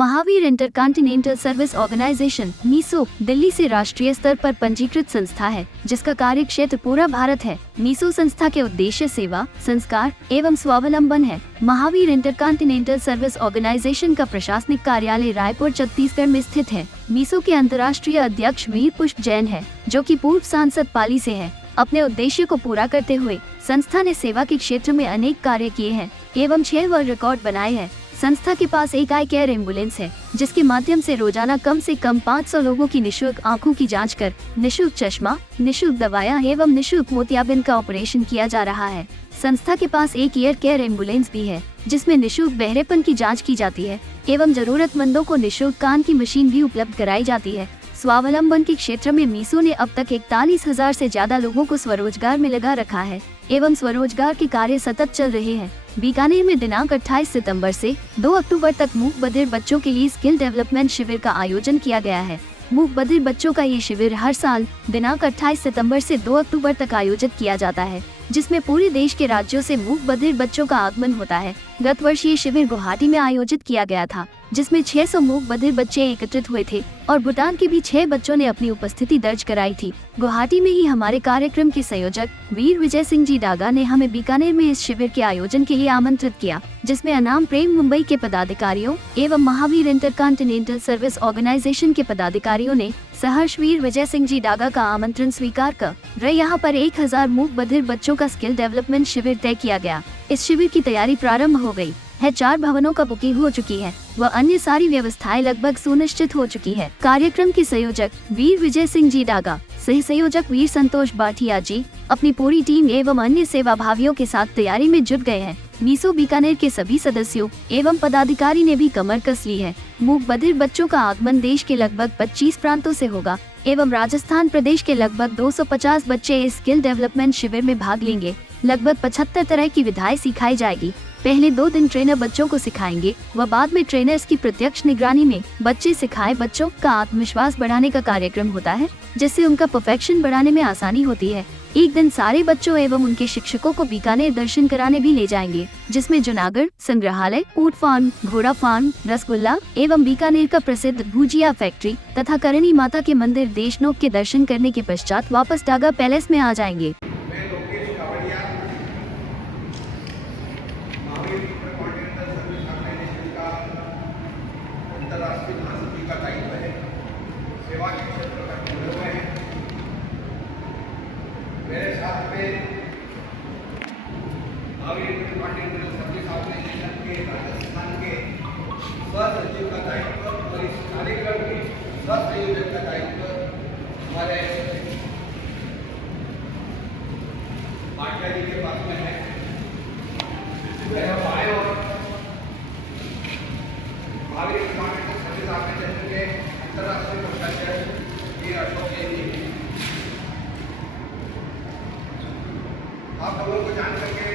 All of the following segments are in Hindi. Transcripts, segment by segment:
महावीर इंटरकॉन्टिनेंटल सर्विस ऑर्गेनाइजेशन मीसो दिल्ली से राष्ट्रीय स्तर पर पंजीकृत संस्था है, जिसका कार्य क्षेत्र पूरा भारत है। मीसो संस्था के उद्देश्य सेवा, संस्कार एवं स्वावलंबन है। महावीर इंटरकॉन्टिनेंटल सर्विस ऑर्गेनाइजेशन का प्रशासनिक कार्यालय रायपुर, छत्तीसगढ़ में स्थित है। मीसो के अंतर्राष्ट्रीय अध्यक्ष वीर पुष्प जैन है, जो कि पूर्व सांसद पाली से है। अपने उद्देश्य को पूरा करते हुए संस्था ने सेवा के क्षेत्र में अनेक कार्य किए हैं एवं 6 वर्ल्ड रिकॉर्ड बनाए हैं। संस्था के पास एक आई केयर एम्बुलेंस है, जिसके माध्यम से रोजाना कम से कम 500 लोगों की निशुल्क आंखों की जांच कर निशुल्क चश्मा, निशुल्क दवाएं एवं निशुल्क मोतियाबिंद का ऑपरेशन किया जा रहा है। संस्था के पास एक ईयर केयर एम्बुलेंस भी है, जिसमें निशुल्क बहरेपन की जांच की जाती है एवं जरूरतमंदों को निशुल्क कान की मशीन भी उपलब्ध कराई जाती है। स्वावलंबन के क्षेत्र में मीसो ने अब तक 41,000 से ज्यादा लोगों को स्वरोजगार में लगा रखा है एवं स्वरोजगार के कार्य सतत चल रहे हैं। बीकानेर में दिनांक 28 सितंबर से 2 अक्टूबर तक मूक बधिर बच्चों के लिए स्किल डेवलपमेंट शिविर का आयोजन किया गया है। मूक बधिर बच्चों का ये शिविर हर साल दिनांक 28 सितंबर से 2 अक्टूबर तक आयोजित किया जाता है, जिसमें पूरे देश के राज्यों से मूक बधिर बच्चों का आगमन होता है। गत वर्ष ये शिविर गुवाहाटी में आयोजित किया गया था, जिसमें 600 मूक बधिर बच्चे एकत्रित हुए थे और भूटान के भी 6 बच्चों ने अपनी उपस्थिति दर्ज कराई थी। गुवाहाटी में ही हमारे कार्यक्रम के संयोजक वीर विजय सिंह जी डागा ने हमें बीकानेर में इस शिविर के आयोजन के लिए आमंत्रित किया, जिसमें अनाम प्रेम मुंबई के पदाधिकारियों एवं महावीर इंटरकॉन्टिनेंटल सर्विस ऑर्गेनाइजेशन के पदाधिकारियों ने सहर्ष वीर विजय सिंह जी डागा का आमंत्रण स्वीकार कर यहाँ पर 1000 मूक बधिर बच्चों का स्किल डेवलपमेंट शिविर तय किया गया। इस शिविर की तैयारी प्रारंभ हो गई है। 4 भवनों का बुकिंग हो चुकी है व अन्य सारी व्यवस्थाएं लगभग सुनिश्चित हो चुकी है। कार्यक्रम के संयोजक वीर विजय सिंह जी डागा, सह संयोजक वीर संतोष बाठिया जी अपनी पूरी टीम एवं अन्य सेवा भावियों के साथ तैयारी में जुट गए हैं। मीसो बीकानेर के सभी सदस्यों एवं पदाधिकारी ने भी कमर कस ली है। मूक बधिर बच्चों का आगमन देश के लगभग 25 प्रांतों से होगा एवं राजस्थान प्रदेश के लगभग 250 बच्चे इस स्किल डेवलपमेंट शिविर में भाग लेंगे। लगभग 75 तरह की विधाएं सिखाई जाएगी। पहले 2 दिन ट्रेनर बच्चों को सिखाएंगे व बाद में ट्रेनर्स की प्रत्यक्ष निगरानी में बच्चे सिखाए। बच्चों का आत्मविश्वास बढ़ाने का कार्यक्रम होता है, जिससे उनका परफेक्शन बढ़ाने में आसानी होती है। एक दिन सारे बच्चों एवं उनके शिक्षकों को बीकानेर दर्शन कराने भी ले जाएंगे, जिसमें जूनागढ़ संग्रहालय, ऊंट फार्म, घोड़ा फार्म, रसगुल्ला एवं बीकानेर का प्रसिद्ध भुजिया फैक्ट्री तथा करणी माता के मंदिर देशनोक के दर्शन करने के पश्चात वापस डागा पैलेस में आ जाएंगे। अंतर्राष्ट्रीय महासचिव का दायित्व है। सेवा के क्षेत्र में जुड़े हुए हैं। मेरे साथ में महावीर इंटरकॉन्टिनेंटल सर्विस ऑर्गेनाइजेशन के राजस्थान के सचिव का दायित्व और इस कार्यक्रम के संयोजक का दायित्व हमारे पाटिया जी के पास में है। आए और महावीर इंटरकॉन्टिनेंटल सर्विस ऑर्गेनाइजेशन के अंतर्राष्ट्रीय कोषाध्यक्ष वीर अशोक जैन जी, आप लोगों को जान करके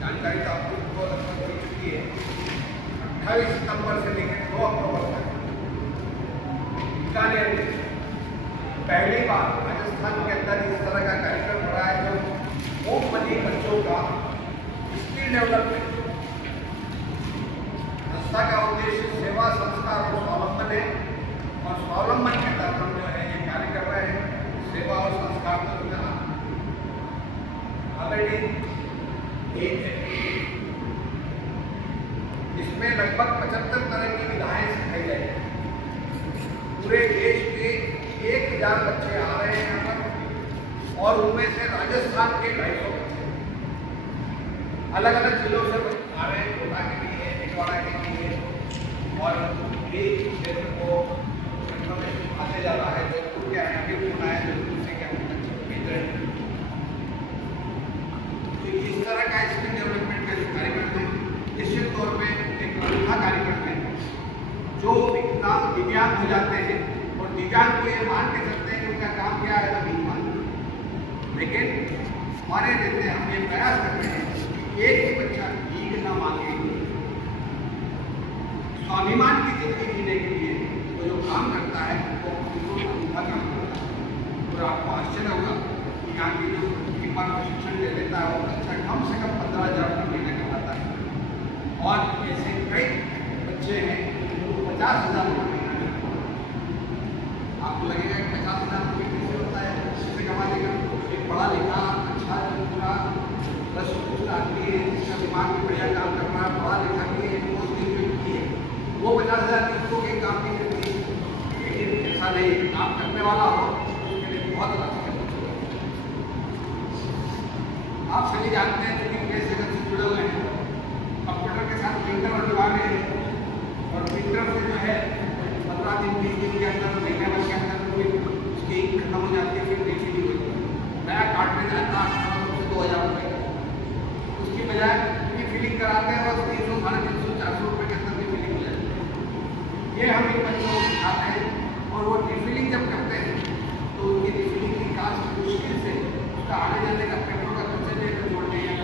जानकारी तो आपको लगभग हो चुकी है। 28 सितंबर से लेकर 2 अक्टूबर तक बीकानेर में पहली बार राजस्थान के अंदर इस तरह का कार्यक्रम हो रहा है, जो मूक बधिर बच्चों का स्किल डेवलपमेंट। संस्था का उद्देश्य सेवा, संस्कार और स्वावलंबन है और स्वावलंबन के तहत हम जो है ये कार्य कर रहे हैं। सेवा और संस्कार तो ऑलरेडी एक है। इसमें लगभग 75 तरह की विधाएं सिखाई जाएगी। पूरे देश के 1000 बच्चे आ रहे हैं यहाँ पर और उनमें से राजस्थान के 250 बच्चे अलग अलग जिलों से आ रहे हैं। कोटा के लिए, टिटवाड़ा के लिए और एक क्षेत्र को इन्फॉर्मेशन आते जा रहा है। जोधपुर के आगे फोन आया, जोधपुर से क्या इस तरह का स्किल डेवलपमेंट का जो कार्यक्रम है, निश्चित तौर पे एक अच्छा कार्यक्रम है। जो दिव्यांग हो जाते हैं और दिव्यांग को ये मान के सकते हैं कि उनका काम क्या है, नहीं मान, लेकिन हमारे देते हम ये प्रयास करते हैं कि एक ही बच्चा भीख न मांगे, स्वाभिमान की जिंदगी जीने के लिए वो जो काम करता है वो बिल्कुल अनूठा काम करता है। और आपको आश्चर्य होगा कि यहाँ की जो प्रशिक्षण ले लेता है वो अच्छा कम से कम 15,000 रुपये महीने कमाता है। और ऐसे कई बच्चे हैं 50,000 रुपये महीना मिलता है। आपको लगेगा कि 50,000 रुपये कैसे होता है, कैसे कमा लेगा? एक पढ़ा लिखा अच्छा पूरा 10 आदमी है जिसका दिमाग भी बढ़िया काम कर रहा है, पढ़ा लिखा भी है, भी है, वो 50,000 किसको के काम की करती है। लेकिन ऐसा नहीं, काम करने वाला हो उसके लिए बहुत रास्ते। आप सभी जानते हैं क्योंकि गैस जगत से जुड़े हुए हैं, कंप्यूटर के साथ प्रिंटर जुड़ा रहे हैं और प्रिंटर से जो है 15 दिन 20 दिन के अंदर महीने भर के अंदर कोई उसकी इंक खत्म हो जाती है, फिर रिफिलिंग होती है, नया काटने जाता है 2,000 रुपये, उसकी बजाय रिफिलिंग कराते हैं बस 300, 350, 400 रुपये के अंदर रिफिलिंग हो जाती है। ये हम इन बच्चों को सिखाते हैं और वो रिफिलिंग जब करते हैं तो उनकी रिफिलिंग की कास्ट मुश्किल से उसका आने जाने का पेट्रोल का खर्चा लेकर जोड़ने या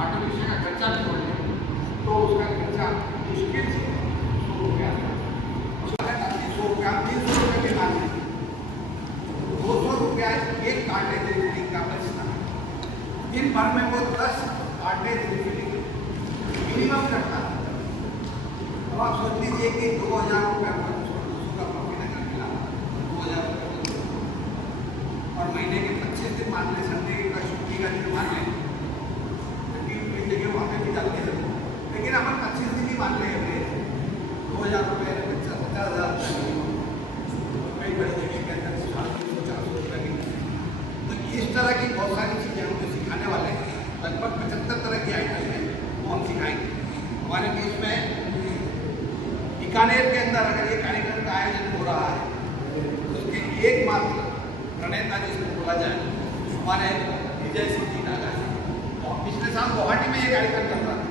ऑटो रिक्शा का खर्चा भी जोड़ने तो उसका खर्चा मुश्किल से 100 रुपया आता है। 100 रुपया 300 रुपये के लाभ है, 200 रुपया एक कार्टेज रिफिलिंग का बचता है। दिन भर में वो 10 कार्टेज रिफिलिंग मिनिमम करता है। अब आप सोच लीजिए कि 2,000 रुपये का प्रॉफिट अगर मिला 2,000 रुपये और महीने के 25 दिन मान लें, संडे का छुट्टी का दिन मान लें, कई जगह वहाँ पे भी जाते हैं, लेकिन अपन 25 दिन ही मान लें 2,000 रुपये 50,000 कई बड़ी जगह के अंदर 350-400 रुपये की। तो इस तरह की बहुत सारी चीज़ें हमको सिखाने वाले हैं। लगभग 75 तरह की आइटम है वो हम सिखाएंगे। हमारे देश में बीकानेर के अंदर अगर ये कार्यक्रम का आयोजन हो रहा है तो उसके एकमात्र प्रणेता जिसको बोला जाए हमारे विजय सिंह जी नागा है। और पिछले साल गुवाहाटी में ये कार्यक्रम चल रहा था।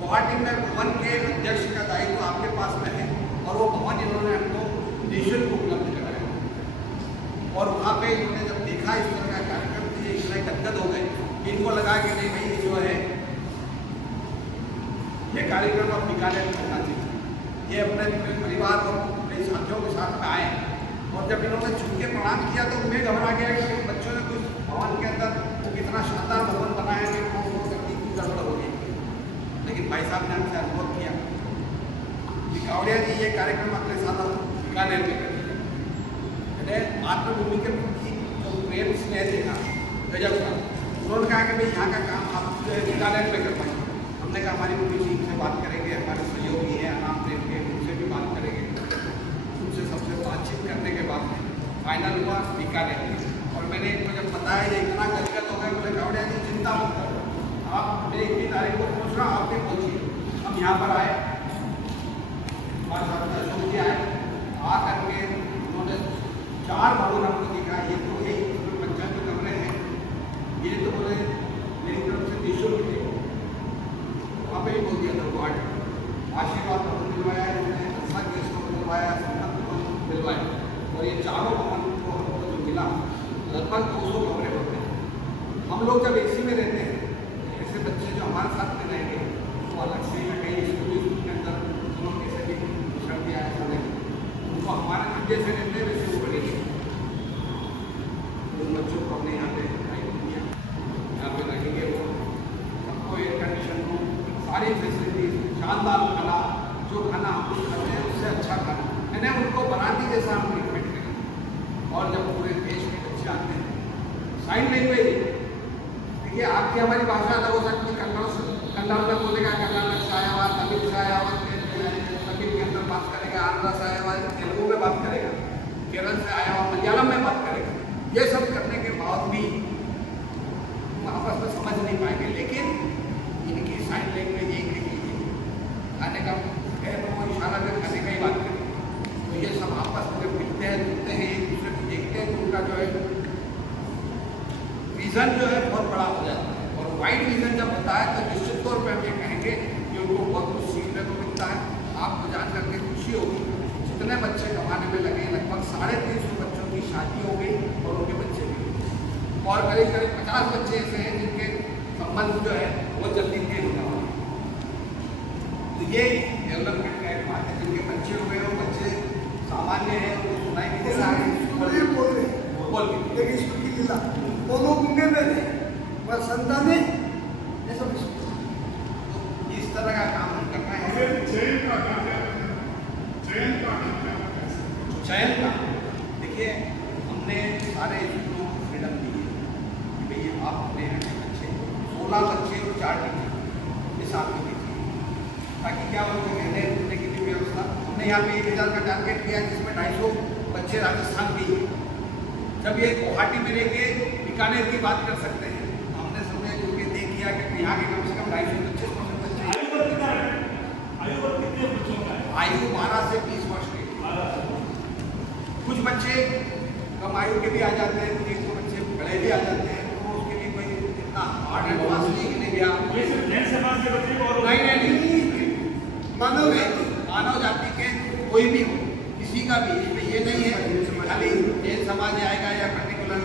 गुवाहाटी में भवन के अध्यक्ष का दायित्व आपके पास में है और वो भवन इन्होंने हमको निःशुल्क उपलब्ध कराया और वहाँ पे इन्होंने जब देखा इस तरह का कार्यक्रम तो ये इतना गदगद हो गए, इनको लगा कि नहीं भाई ये जो है ये कार्यक्रम अब बीकानेर में होना चाहिए। ये अपने परिवार और अपने साथियों के साथ में आए और जब इन्होंने छुप के प्रणाम किया तो मैं घबरा गया कि बच्चों ने कुछ भवन के अंदर कितना शानदार भवन बनाया कि तकनीकी गड़बड़ हो गई। लेकिन भाई साहब ने हमसे अनुभव किया कि कावड़िया जी ये कार्यक्रम अगले साल बीकानेर में करेंगे। मातृभूमि के प्रति जो प्रेम स्नेह देखा गजब का। उन्होंने कहा कि भाई यहाँ का काम आप बीकानेर में कर पाएंगे। हमने कहा हमारी पूरी टीम से बात करेंगे, हमारे सहयोगी हैं अनाम प्रेम के, उनसे भी बात करेंगे। उनसे सबसे बातचीत करने के बाद फाइनल हुआ बीकानेर। और मैंने इनको जब बताया ये इतना गदगद हो गए, बोले कावड़िया जी चिंता मत करो, आप मेरी 21 तारीख को पूछ रहा आप भी पहुँचिए। हम यहाँ पर आए, हमारे साथ अशोक जी आए, आ करके उन्होंने 4 भवन हमको दिखा। ये तो है इसमें 95 कमरे हैं, ये तो बोले मेरी तरफ से निःशुल्क थे। वहाँ पे ही बोल दिया था गुवाहाटी आशीर्वाद भवन दिलवाया, संसद गेस्ट को दिलवाया, संसद भवन दिलवाया। और ये चारों भवन को हमको जो मिला लगभग 200 कमरे होते हैं। हम लोग जब एसी में रहते हैं ऐसे बच्चे जो हमारे साथ में रहेंगे तो अलग से कहीं स्कूल के अंदर उन्होंने कैसे भी छड़ दिया ऐसा नहीं, उनको हमारे जैसे रहते हैं वैसे वो पढ़ेंगे। उन बच्चों को हमने यहाँ पे दिया, यहाँ पे रहेंगे, वो सबको एयर कंडीशन रूम, सारी फैसिलिटीज, शानदार खाना, जो खाना हम लोग खाते हैं उससे अच्छा खाना मैंने उनको बनाती जैसा हम रिकमेंड करें। और जब पूरे देश के बच्चे आते हैं साइन लैंग्वेज, देखिए आपकी हमारी भाषा अलग हो सकती है। कन्नड़ में बोलेगा, कर्नाटक से आया हुआ, तमिल से आया हुआ, तमिल के अंदर बात करेगा, आंध्रा से आया हुआ तेलुगु में बात करेगा, केरल से आया हुआ मलयालम में बात करेगा। ये सब करने के बाद भी आपस में समझ नहीं पाएंगे। लेकिन इनकी साइन लैंग्वेज एक लिखी खाने का है तो वो इशारा कर खाने का ही बात करें। तो ये सब आपस में मिलते हैं, जुलते हैं, एक दूसरे को देखते हैं तो उनका जो है विज़न जो है बहुत बड़ा हो जाता है। और वाइड विज़न जब होता है तो निश्चित तौर पर हम ये कहेंगे कि उनको बहुत कुछ सीखने को मिलता है। आपको जान करके खुशी होगी जितने बच्चे कमाने में लगे, लगभग 350 बच्चों की शादी हो गई और उनके बच्चे भी, और करीब 50 बच्चे ऐसे हैं जिनके संबंध जो है वो जल्दी तय होने वाले। तो ये डेवलपमेंट का एक बात है। जिनके बच्चे हुए वो बच्चे सामान्य है, उनको सुनाई भी दे रहा है, बोल लेकिन इसकी लीला दोनों गुंगे में थे पर संतानें ऐसा तो इस तरह का काम हम करना है। चयन का काम है, चयन देखिए, हमने सारे स्कूलों को फ्रीडम दी है कि भाई आप अपने यहाँ के बच्चे 16 बच्चे और 4 टीचर इस साथ में दीजिए, ताकि क्या उनको रहने रुकने की भी व्यवस्था। हमने यहाँ पे 1000 का टारगेट किया, जिसमें 250 बच्चे राजस्थान के ही। जब ये गुवाहाटी में रह के बीकानेर की बात कर सकते हैं, तो हमने समझा क्योंकि देख किया कि यहाँ के कम से कम 250-25% बच्चे। आयु 12 से 20 वर्ष के। कुछ बच्चे कम आयु के भी आ जाते हैं, कुछ एक बच्चे बड़े भी आ जाते हैं, तो उसके लिए कोई इतना हार्ड एंड फास्ट नहीं कि गया। नहीं, मानव जाति के कोई भी हो, किसी का भी, इसमें ये नहीं है खाली जैन समाज आएगा या पर्टिकुलर।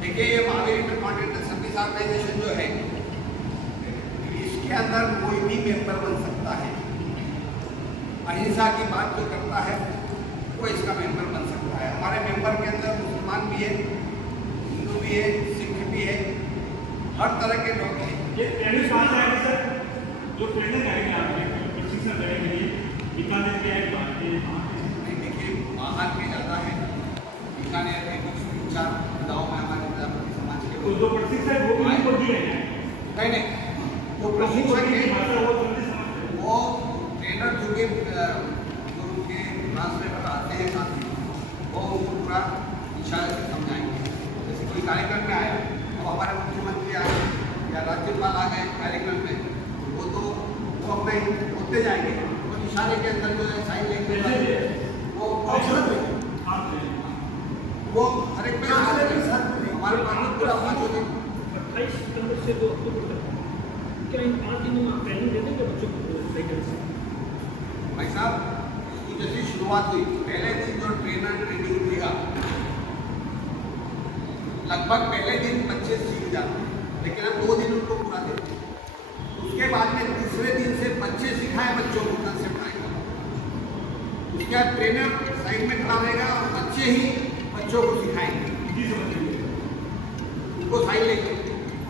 देखिए, ये महावीर इंटरकॉन्टिनेंटल सर्विस ऑर्गेनाइजेशन जो है, इसके अंदर कोई भी मेंबर बन सकता है। अहिंसा की बात जो करता है वो इसका मेंबर बन सकता है। हमारे मेंबर के अंदर मुसलमान भी है, हिंदू भी है, सिख भी है, हर तरह के लोग हैं। ये ट्रेनिंग कहाँ से आएगी सर? जो ट्रेनिंग आएगी आपके प्रशिक्षण देने के लिए बीकानेर के हैं, नहीं, देखिए, बाहर के ज़्यादा है, बीकानेर के कुछ 4 गाँव में हमारे प्रजापति समाज के तो जो प्रशिक्षण वो भी को दिए हैं। नहीं, वो प्रशिक्षण है, वो ट्रेनर जो के ट्रांसलेटर आते हैं साथ में, वो उनको पूरा इशारे से समझाएंगे। जैसे कोई कार्यक्रम में आया, अब हमारे मुख्यमंत्री आए या राज्यपाल आ गए कार्यक्रम में, वो अपने होते जाएंगे, वो इशारे के अंदर जो है साइन लैंग्वेज वो हर एक में हमारे पास में पूरा बात होती। 28 सितंबर से 2 अक्टूबर तक क्या इन 5 दिनों में आप ट्रेनिंग दे देंगे बच्चों को सही तरह से? भाई साहब, इसकी जैसी शुरुआत हुई, पहले दिन जो ट्रेनर ट्रेनिंग दिया, लगभग पहले दिन बच्चे सीख जाते हैं, लेकिन हम 2 दिन उनको पूरा देते हैं। उसके बाद में तीसरे दिन से बच्चे सिखाए बच्चों को कंसेप्ट आएगा। उसके बाद ट्रेनर साइड में खड़ा रहेगा और बच्चे ही बच्चों को सिखाएंगे, उनको साइड लेंगे,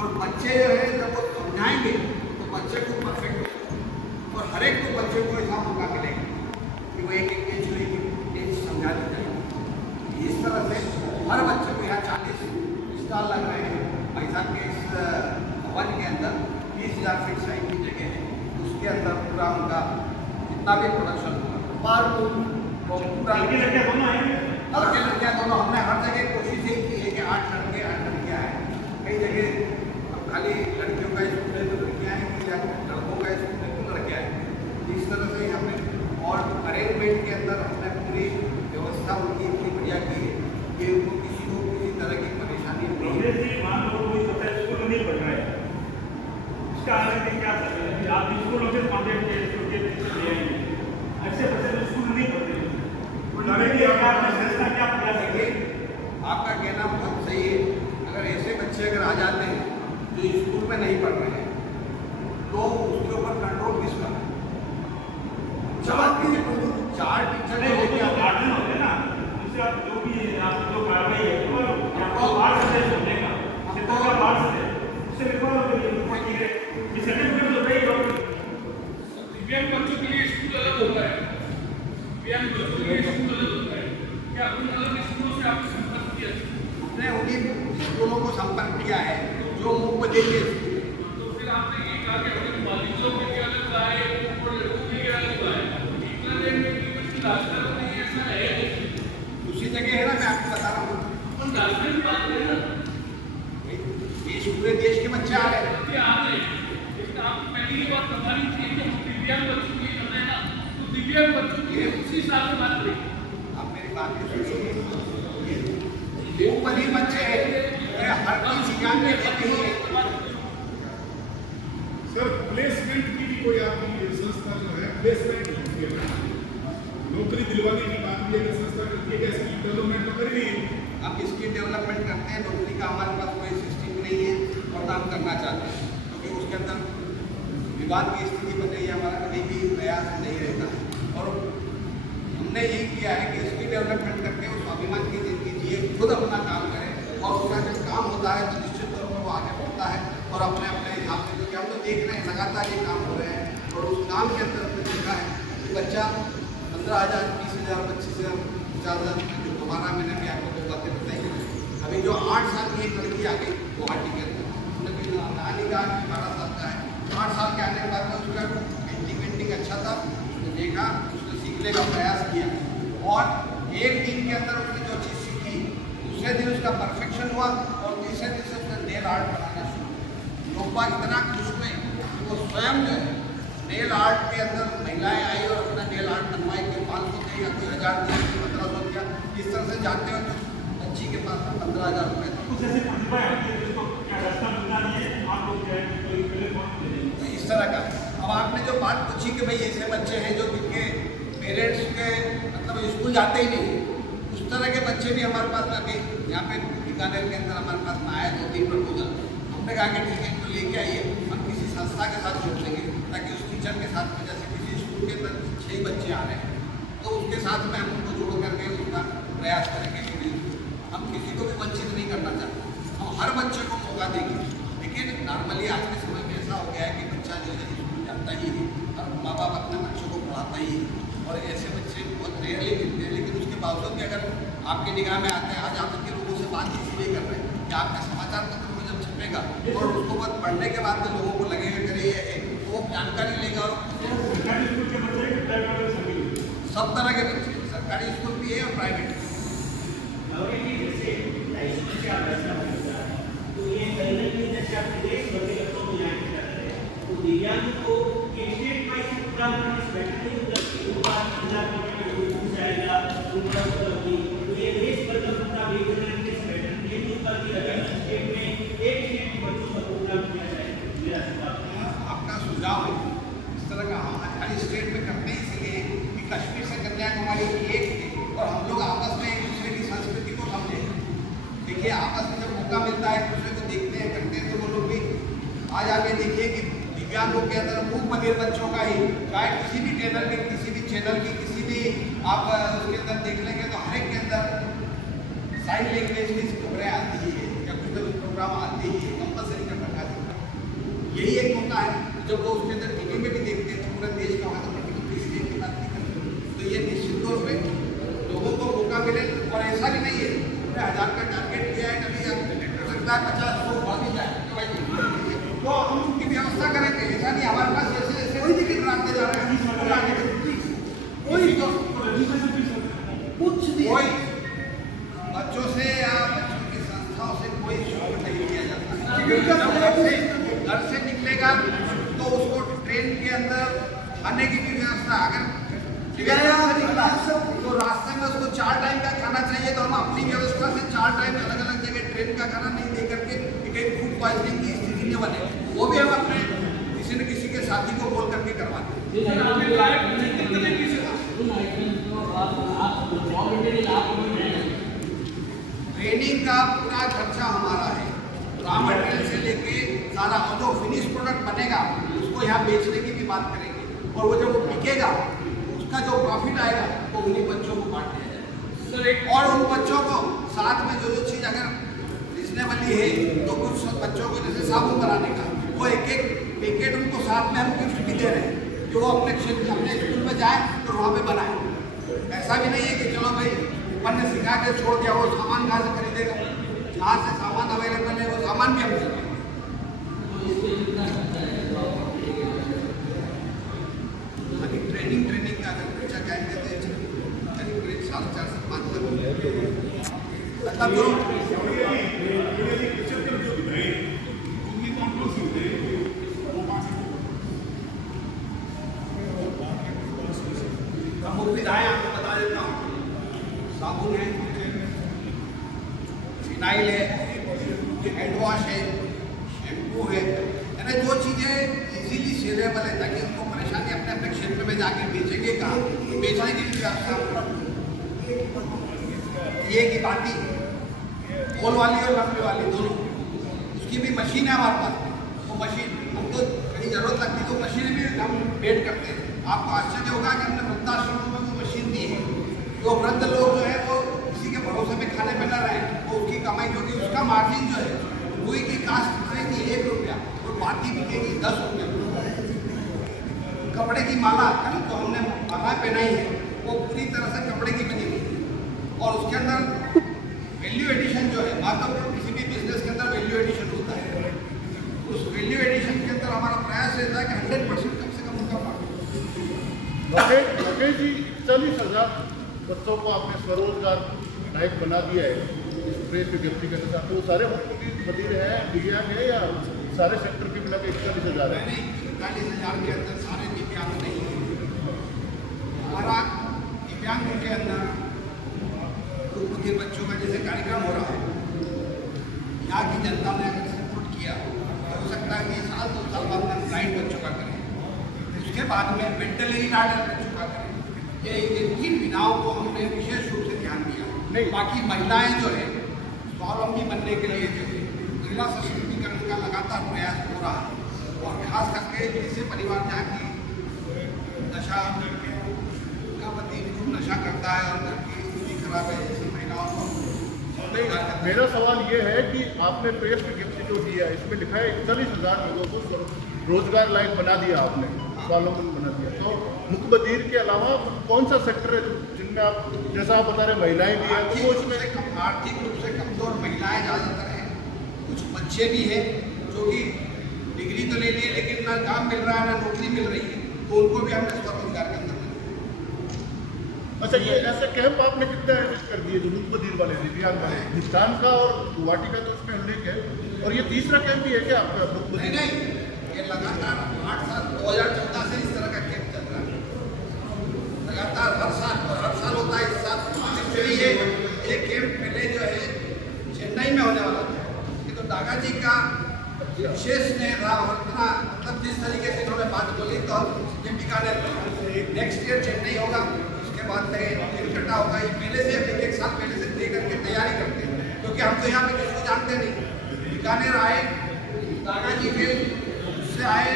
और बच्चे जो है जब वो समझाएंगे तो बच्चे को परफेक्ट होगा, और हर एक को बच्चे को ऐसा मौका मिलेगा कि वो एक पेज समझा दी जाएगी। इस तरह से हर बच्चे को यहाँ 40 स्टॉल लग रहे हैं। भाई साहब के इस भवन के अंदर 20,000 फीट साइड की जगह है, उसके अंदर पूरा उनका जितना भी प्रोडक्शन होगा वो पूरा लड़के दोनों। हमने हर जगह कोशिश यही की है कि 8 लड़के 8 लड़कियाँ हैं। कई जगह अब खाली लड़कियों का स्कूल है तो लड़कियाँ हैं, या लड़कों का स्कूल है तो लड़कियाँ हैं। इस तरह से हमने और अरेंजमेंट के अंदर हमने पूरी व्यवस्था उनकी इतनी बढ़िया की है कि उनको किसी तरह की परेशानी नहीं है। नहीं पढ़ रहा है, इसका आगे क्या करें? आप स्कूलों से कॉन्टेक्ट किए, ऐसे बच्चे तो स्कूल नहीं पढ़ते। क्या पढ़ा सके? आपका कहना बहुत सही है। अगर ऐसे बच्चे अगर आ जाते हैं जो स्कूल में नहीं पढ़ रहे हैं, तो उसके ऊपर कंट्रोल किस का? 4 टीचर गार्डन होते हैं ना, उससे आप जो भी आप जो कार्रवाई है वो बाहर से सुनेगा, का बाहर से उससे रिकॉर्ड हो गई ये सर्टिफिकेट तो नहीं होगा। दिव्यांग बच्चों के लिए स्कूल अलग होता है, दिव्यांग बच्चों के लिए स्कूल अलग होता है। क्या उन अलग स्कूलों से आपने संपर्क किया? हमने उन्हीं स्कूलों को संपर्क किया है जो मुख्य तो फिर आपने ये कहा कि अपने बालिकाओं के लिए अलग रहा है और लड़कों के लिए अलग रहा है, इतना देर में राजस्थान में ऐसा है दूसरी जगह है ना, मैं आपको बता रहा हूँ। हम राजस्थान की बात करें ना, ये पूरे देश के बच्चे आ रहे हैं। आ रहे हैं, लेकिन आपको पहली ये बात बतानी चाहिए कि हम दिव्यांग बच्चों के लिए कर रहे हैं ना, तो दिव्यांग बच्चों के लिए उसी हिसाब से बात करें। आप मेरी बात सुनिए, वो बड़ी बच्चे हैं, हर चीज ज्ञान में देती है। सर, प्लेसमेंट की भी कोई आपकी संस्था जो है प्लेसमेंट होती है, नौकरी दिलवाने की बात भी अगर संस्था करती है, कैसे डेवलपमेंट तो कर रही है। आप स्किल डेवलपमेंट करते हैं, नौकरी का हमारे पास कोई सिस्टम नहीं है और ना हम करना चाहते हैं, क्योंकि उसके अंदर विवाद की स्थिति बन रही है, हमारा कभी भी प्रयास नहीं रहता। और हमने ये किया है कि स्किल डेवलपमेंट करके वो स्वाभिमान की जिंदगी जिए, खुद अपना काम करें, और उसका जब काम होता है तो निश्चित तौर पर वो आगे बढ़ता है और अपने अपने हिसाब से, क्योंकि हम तो देख रहे हैं लगातार ये काम हो रहे हैं, और उस काम के अंदर हमने देखा है कि बच्चा 15,000, 20,000, 25,000, 50,000 जो दोबारा मैंने भी आपको दो बातें बताई। अभी जो 8 साल की एक लड़की आ गई गुवाहाटी के अंदर, उसने भी कहानी कहा 12 साल का है, 8 साल के आने के बाद में उसका पेंटिंग अच्छा था, उसने देखा, उसने सीखने का प्रयास किया और एक दिन के अंदर उसने जो चीज़ सीखी, दूसरे दिन उसका परफेक्शन हुआ और तीसरे दिन से उसने नेल आर्ट बनाना शुरू किया। लोग बाग इतना खुश हुए कि वो स्वयं जो है नेल आर्ट के अंदर महिलाएं आई और अपना नेल आर्ट बनवाई, कोई 500 दिया, कोई 1000 दिया, कोई 1500 दिया। इस तरह से जाते हुए बच्ची के पास में 15,000 रुपये थे। कुछ ऐसी प्रतिभा है जिसको क्या रास्ता मिलता नहीं है, आप लोग क्या है कोई प्लेटफॉर्म दे देंगे। तो इस तरह का अब आपने जो बात पूछी कि भाई ऐसे बच्चे हैं जो जिनके पेरेंट्स के मतलब स्कूल जाते ही नहीं, उस तरह के बच्चे भी हमारे पास अभी यहाँ पे बीकानेर के अंदर हमारे पास में आए 2-3 प्रपोजल। हमने कहा कि ठीक है इनको लेके आइए, हम किसी संस्था के साथ जोड़ लेंगे ताकि उस टीचर के साथ में जैसे किसी स्कूल के अंदर 6 बच्चे आ रहे हैं तो उसके साथ में हम उनको जोड़ करके उनका प्रयास करेंगे कि हम किसी को भी वंचित नहीं करना चाहते, हम हर बच्चे को मौका देंगे। लेकिन नॉर्मली आज के समय में ऐसा हो गया है कि बच्चा जो है स्कूल जाता ही है और माँ बाप अपने बच्चों को पढ़ाता ही है और ऐसे बच्चे बहुत रेयरली मिलते हैं। लेकिन उसके बावजूद भी अगर आपकी निगाह में आते हैं, आज आप के लोगों से बात इसीलिए कर रहे हैं कि आपके समाचार पत्र में जब छपेगा और उसको बाद पढ़ने के बाद में लोगों को लगेगा कि ये है तो वो जानकारी लेगा और सरकारी स्कूल के बच्चे हैं कि प्राइवेट सभी सब तरह के बच्चे सरकारी स्कूल भी है और प्राइवेट भी। और ये जैसे 250 बच्चे आप ऐसा होता है तो ये कहीं ना कहीं जैसे आप प्रदेश भर के बच्चों को यहाँ पे कर रहे हैं तो दिव्यांग को ये स्टेट वाइज प्रोग्राम करने से बेटर नहीं होता कि उनका जिला में जाएगा उनका तो ये देश भर का प्रोग्राम एक जनरल के बेटर नहीं होता कि अगर स्टेट में एक स्टेट के बच्चों का प्रोग्राम किया जाए। मेरा सुझाव आपका सुझाव है इस तरह का हम हर स्टेट में करते हैं इसलिए कि कश्मीर से कन्याकुमारी एक थे और हम लोग आपस में एक दूसरे की संस्कृति को समझें। देखिए आपस में जब मौका मिलता है एक दूसरे को देखते हैं करते हैं तो वो लोग भी आज आगे देखिए कि दिव्यांगों के अंदर मूक बधिर बच्चों का ही चाहे किसी भी चैनल की किसी भी चैनल की किसी भी आप उसके अंदर देख लेंगे तो हर एक के अंदर साइन लैंग्वेज की खबरें आती ही है या कुछ ना कुछ प्रोग्राम आते ही है, कंपलसरी कर रखा है। यही एक मौका है जब वो उसके अंदर टीवी में भी देखते हैं तो पूरे देश का वहाँ पर्टिकुलर की बात नहीं करते। तो ये निश्चित तौर पर लोगों को मौका मिले और ऐसा भी नहीं है उन्हें 1000 का टारगेट दिया है कभी हो सकता है 50 100 बढ़ भी जाए तो भाई तो हम उनकी व्यवस्था करेंगे। ऐसा नहीं हमारे पास जैसे जैसे कोई दिक्कत बनाते जा रहे हैं कोई तो कुछ भी कोई बच्चों से या बच्चों की संस्थाओं से कोई शुल्क नहीं लिया जाता। घर से निकलेगा तो उसको ट्रेन के अंदर खाने की भी व्यवस्था अगर तो रास्ते में उसको 4 टाइम का खाना चाहिए तो हम अपनी व्यवस्था से 4 टाइम अलग अलग जगह ट्रेन का खाना नहीं दे करके कहीं फूड पॉइजनिंग की स्थिति न बने वो भी हम अपने किसी न किसी के साथी को बोल करके करवाते हैं। ट्रेनिंग का पूरा खर्चा हमारा है, रॉ मटेरियल से लेके सारा और जो फिनिश प्रोडक्ट बनेगा उसको यहाँ बेचने की भी बात करेंगे और वो जब वो बिकेगा उसका जो प्रॉफिट आएगा वो उन्हीं बच्चों को बांट दिया जाएगा और उन बच्चों को साथ में जो चीज़ अगर रिजनेबली है तो कुछ बच्चों को जैसे साबुन बनाने का वो एक पैकेट उनको साथ में हम गिफ्ट भी दे रहे हैं कि वो अपने क्षेत्र अपने स्कूल में जाए तो वहाँ पे बनाए। ऐसा भी नहीं है कि चलो भाई ऊपर ने सिखा के छोड़ दिया, वो सामान कहाँ से खरीदेगा, जहाँ से सामान अवेलेबल है वो सामान भी हम देंगे। ट्रेनिंग का अगर पूछा जाएंगे तो करीब 4.5 से 5 प्रमुख विधाएं आपको बता देता हूँ। साबुन है, फिनाइल है, हैंड वॉश है, शैम्पू है, यानी जो चीज़ें इजीली सेलेबल है ताकि उनको परेशानी अपने अपने क्षेत्र में जाके बेचेंगे कहाँ तो बेचने की व्यवस्था। ये की बाटी गोल वाली और लंबी वाली दोनों उसकी भी मशीन है हमारे पास। वो मशीन हमको कहीं ज़रूरत लगती तो मशीन भी हम वेट करते हैं। आपको आश्चर्य होगा कि हमने वृद्धाश्रमों में वो मशीन दी है जो वृद्ध लोग जो है वो किसी के भरोसे में खाने पे न रहे, वो उसकी कमाई क्योंकि उसका मार्जिन जो है रुई की कास्ट रहेगी 1 रुपया और बाटी बिकेगी 10 रुपये। कपड़े की माला कल तो हमने माला पहनाई है वो पूरी तरह से कपड़े की बनी हुई है और उसके अंदर वैल्यू एडिशन जो है, महत्वपूर्ण किसी भी बिजनेस के अंदर वैल्यू एडिशन होता है। उस वैल्यू एडिशन के अंदर हमारा प्रयास रहता है कि 100% कम से कम उनका पार्ट। राकेश जी, 40,000 बच्चों को आपने स्वरोजगार लायक बना दिया है इस प्रेस विज्ञप्ति के अनुसार, तो वो सारे मदीर हैं, दिव्यांग है या सारे सेक्टर के मिला के 41,000 है? नहीं, 41,000 के अंदर सारे दिव्यांग नहीं है। हमारा दिव्यांगों के अंदर बुद्धिर बच्चों का जैसे कार्यक्रम हो रहा है, यहाँ की जनता ने अगर सपोर्ट किया तो हो सकता है कि साल 2 साल बाद में ब्लाइंड बच्चों का करें, उसके बाद में मेंटली रिटार्डेड बच्चों का करें। ये 3 विधाओं को हमने विशेष रूप से ध्यान दिया। नहीं, बाकी महिलाएं जो है स्वावलंबी बनने के लिए जो है महिला सशक्तिकरण का लगातार प्रयास हो रहा है और खास करके ऐसे परिवार जहाँ की नशा का पति नशा करता है और घर की स्थिति खराब है, ऐसी महिलाओं को नहीं, मेरा सवाल ये है कि आपने प्रेस विज्ञप्ति जो दिया है इसमें लिखा है 41,000 लोगों को रोजगार लायक बना दिया आपने, स्वावलंबन बना दिया। तो मुख्य बधिर के अलावा कौन सा सेक्टर है जिनमें आप, जैसा आप बता रहे महिलाएं भी हैं, तो वो इसमें आर्थिक रूप से कमजोर महिलाएं ज़्यादातर हैं, कुछ बच्चे भी हैं जो कि डिग्री तो ले लिए लेकिन ना काम मिल रहा है ना नौकरी मिल रही है, तो उनको भी हमने स्वरोजगार के अंदर। अच्छा, ये ऐसे कैंप आपने कितना आयोजित कर दिए जो मुख्य बधिर वाले दिव्यांग वाले, हिंदुस्तान का और गुवाहाटी का तो उसमें उल्लेख है, और ये तीसरा कैंप भी है क्या आपका मुख्य बधिर? नहीं, ये लगातार 8 साल 2014 से इस तरह का कैंप चल रहा है, लगातार हर साल होता है। इस साल एक्चुअली ये कैंप पहले जो है चेन्नई में होने वाला था, ये तो दागा जी का विशेष ने रहा और इतना मतलब जिस तरीके से इन्होंने बात बोली तो ये बीकानेर नेक्स्ट ईयर चेन्नई होगा, उसके बाद में कलकत्ता होगा। ये पहले से 1 साल पहले से तय करके तैयारी करते हैं, क्योंकि हम तो यहाँ पे किसी को जानते नहीं। बीकानेर आए, दागा जी के उससे आए,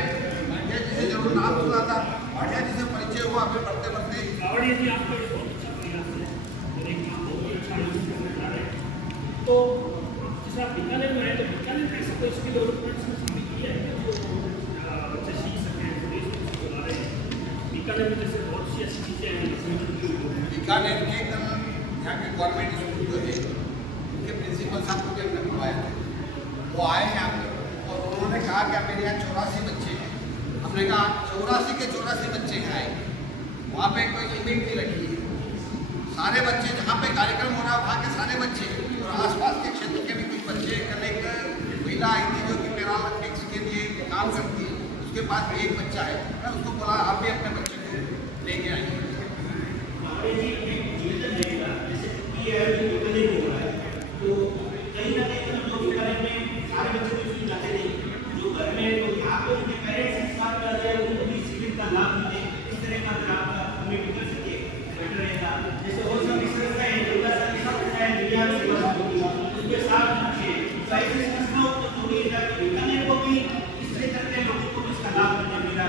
भाटिया जी से जरूर नाम सुना था, भाटिया जी से परिचय हुआ, फिर बढ़ते बढ़ते कावड़िया जी आपका ये बहुत अच्छा प्रयास है और एक आप बहुत ही अच्छा योजना बता रहे हैं। तो जैसे आप बीकानेर में आए तो बीकानेर में ऐसा कोई स्किल डेवलपमेंट में शामिल किया है जो बच्चे सीख सकें, देश को चला रहे हैं? बीकानेर में जैसे बहुत सी ऐसी चीज़ें हैं। बीकानेर के कल यहाँ के गवर्नमेंट स्कूल जो है उनके प्रिंसिपल साहब को भी हमने बुलवाया था, वो आए हैं यहाँ पे और उन्होंने कहा कि मेरे यहाँ 84 बच्चे हैं। हमने कहा 84 के 84 बच्चे हैं आए, वहाँ पे कोई लिमिट नहीं रखी है, सारे बच्चे जहाँ पे कार्यक्रम हो रहा है वहाँ के सारे बच्चे और आसपास के क्षेत्र के भी कुछ बच्चे। कल एक महिला आई थी जो कि पैरालंपिक्स के लिए काम करती है, उसके पास भी एक बच्चा है, मैं उसको बोला आप भी अपने बच्चे को लेके आइए। तो कहीं ना कहीं जो बीकानेर में सारे बच्चे तो स्कूल जाते नहीं, जो घर में तो यहाँ पे उनके पेरेंट्स इस बात पर आ जाए उनको भी शिविर का लाभ मिले, इस तरह का अगर आप हमें कर सके बेटर रहेगा। जैसे और सब इस तरह का है, योगा का है, दिव्यांग सेवा होगी, उसके साथ बच्चे ऐसी संस्थाओं को जोड़िएगा कि बीकानेर को भी इस तरह के लोगों को भी इसका लाभ मिले। मेरा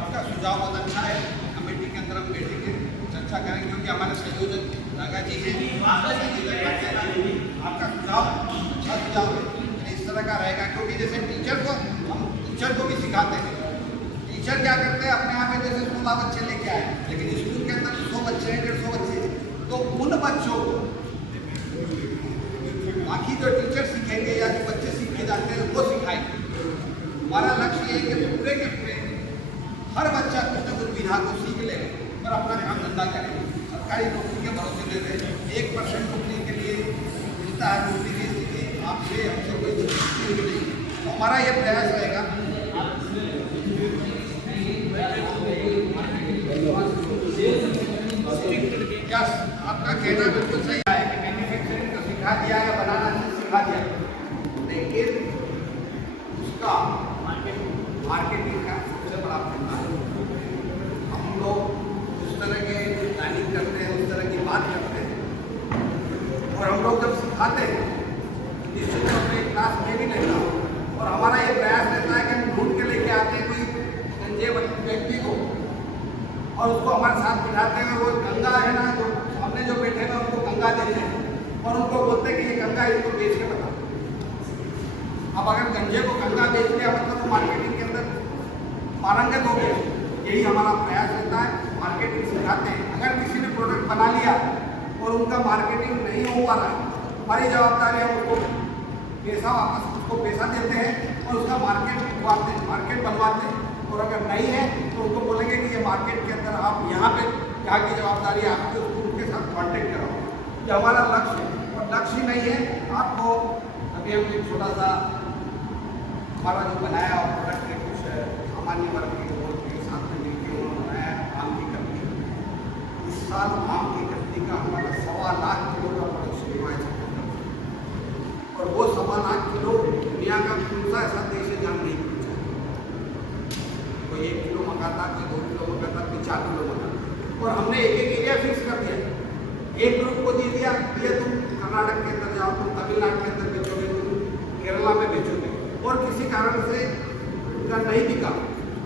आपका सुझाव बहुत अच्छा है, कमेटी के अंदर हम बैठेंगे, चर्चा करेंगे, क्योंकि हमारे संयोजक दागा जी हैं, आपका सुझाव अच्छा सुझाव है, इस तरह का रहेगा। क्योंकि जैसे हम टीचर को भी सिखाते हैं, टीचर क्या करते हैं अपने यहाँ पे जैसे 16 बच्चे लेके आए, लेकिन स्कूल के अंदर 100 बच्चे हैं, 150 बच्चे हैं, तो उन बच्चों को बाकी जो टीचर सीखेंगे या जो बच्चे सीख के जाते हैं वो सिखाएंगे। हमारा लक्ष्य ये है कि पूरे के पूरे हर बच्चा कुछ न कुछ विधा को सीख ले और अपना काम धंधा करे, सरकारी नौकरी के भरोसे दे रहे 1% नौकरी के लिए मिलता है, नौकरी की स्थिति आपसे हमसे कोई स्थिति नहीं। तो हमारा ये प्रयास रहेगा क्या आपका कहना बिल्कुल सही है कि मैन्युफैक्चरिंग तो सिखा दिया है, बनाना सिखा दिया, लेकिन उसका मार्केटिंग का सबसे बड़ा फंडा है। हम लोग उस तरह के प्लानिंग करते हैं, उस तरह की बात करते हैं और हम लोग जब सिखाते हैं निश्चित रूप से क्लास में भी लेता और हमारा ये प्रयास रहता है कि हम ढूंढ के लेके आते हैं कोई गंजे व्यक्ति को और उसको हमारे साथ बिठाते हैं। वो गंगा है ना, जो सामने जो बैठे हैं उनको गंगा देते हैं और उनको बोलते हैं कि ये गंगा इनको बेच के बताओ। अब अगर गंजे को गंगा बेच लिया मतलब तो मार्केटिंग के अंदर पारंगत हो गए। यही हमारा प्रयास रहता है मार्केटिंग सिखाते हैं। अगर किसी ने प्रोडक्ट बना लिया और उनका मार्केटिंग नहीं हो पा रहा है, हमारी जवाबदारी है उसको पैसा वापस उसको पैसा देते हैं और उसका मार्केट बनवाते हैं। और अगर नहीं है तो उनको बोलेंगे कि ये मार्केट के अंदर आप यहाँ की जवाबदारी है आपकी, उसको उनके साथ कांटेक्ट कराओ। ये हमारा लक्ष्य है। और लक्ष्य ही नहीं है आपको, अभी हम एक छोटा सा हमारा जो बनाया और प्रोडक्ट है कुछ सामान्य वर्ग के लोगों के साथ में मिलकर उन्होंने बनाया आम की कटनी। इस साल आम की कटनी का हमारा 1.25 लाख किलो का प्रोडक्शन हुआ है और वो 1.25 लाख किलो दुनिया का कौन सा ऐसा देश है जहाँ नहीं पहुँचा। कोई 1 किलो मंगाता, कोई 2 किलो मंगाता, कोई 4 किलो मंगाता। और हमने एक एरिया फिक्स कर दिया, एक ग्रुप को दे दिया, ये तुम कर्नाटक के अंदर जाओ, तुम तमिलनाडु के अंदर बेचोगे, तुम केरला में बेचोगे। और किसी कारण से उनका नहीं बिका